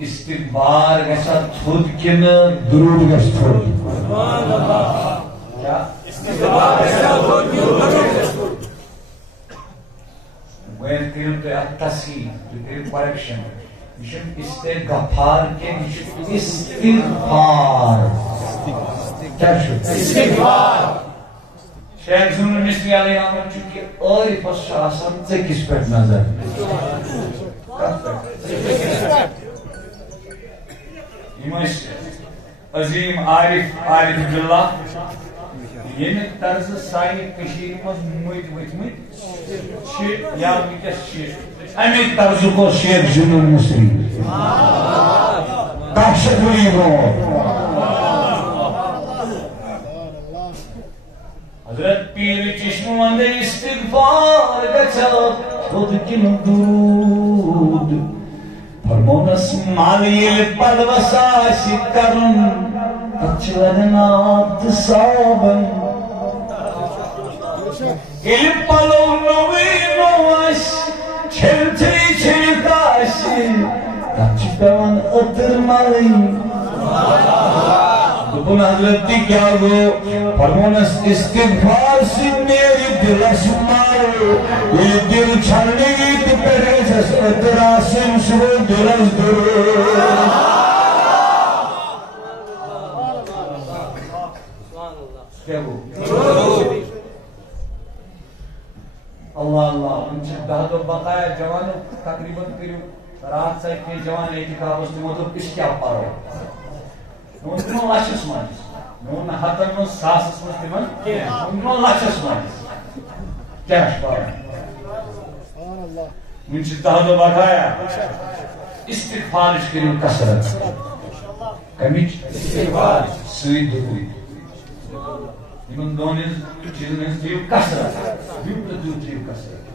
इस्तिगफार गसा थुद किन दुरूद गस थुद क्या इस्तिगफार गसा थुद किन दुरूद गस थुद when करियो तो अत्तासी करियो करेक्शन मिशन इस्तिगफार के मिशन इस्तिगफार क्या शो इस्तिगफार शेख जुन मिस्री अलैहि चूंकि और फशासन से किस पर नजर अजीम आरिफ बिल्ला ये तर्ज सानी मत वत या अमे तर्ज को शेख जुनून मिस्री हजरत पीर चश्म वंदे इस्तिगफार गचा खुद किन दुरूद फरमोनस मालिल पलवसा शिकरन अचलनात साबन इल पलो नवी नोश छिलथी छिलकाश पेवन अतर मालिन दुपन हजरत क्या गो फरमानस इस्तिग़फ़ार से मेरी दिलस मारो ये दिल छलने की तो पहले से अतरा से शुरू दिलस दरो क्या गो अल्लाह अल्लाह उनसे दादो बकाया जवान तकरीबन करीब रात से के जवान एतिकाफ उस्तिमो तो किस क्या पारो नून लाशस मानिस नून हाथन में सासस मुस्लिमन नून लाशस मानिस क्या पारो उनसे दादो बकाया इस्तिग़फ़ार करियो कसरत कमिच इस्तिग़फ़ार सुई दुई इन दोनों चीजों में कसरत युक्त दूसरी कसरत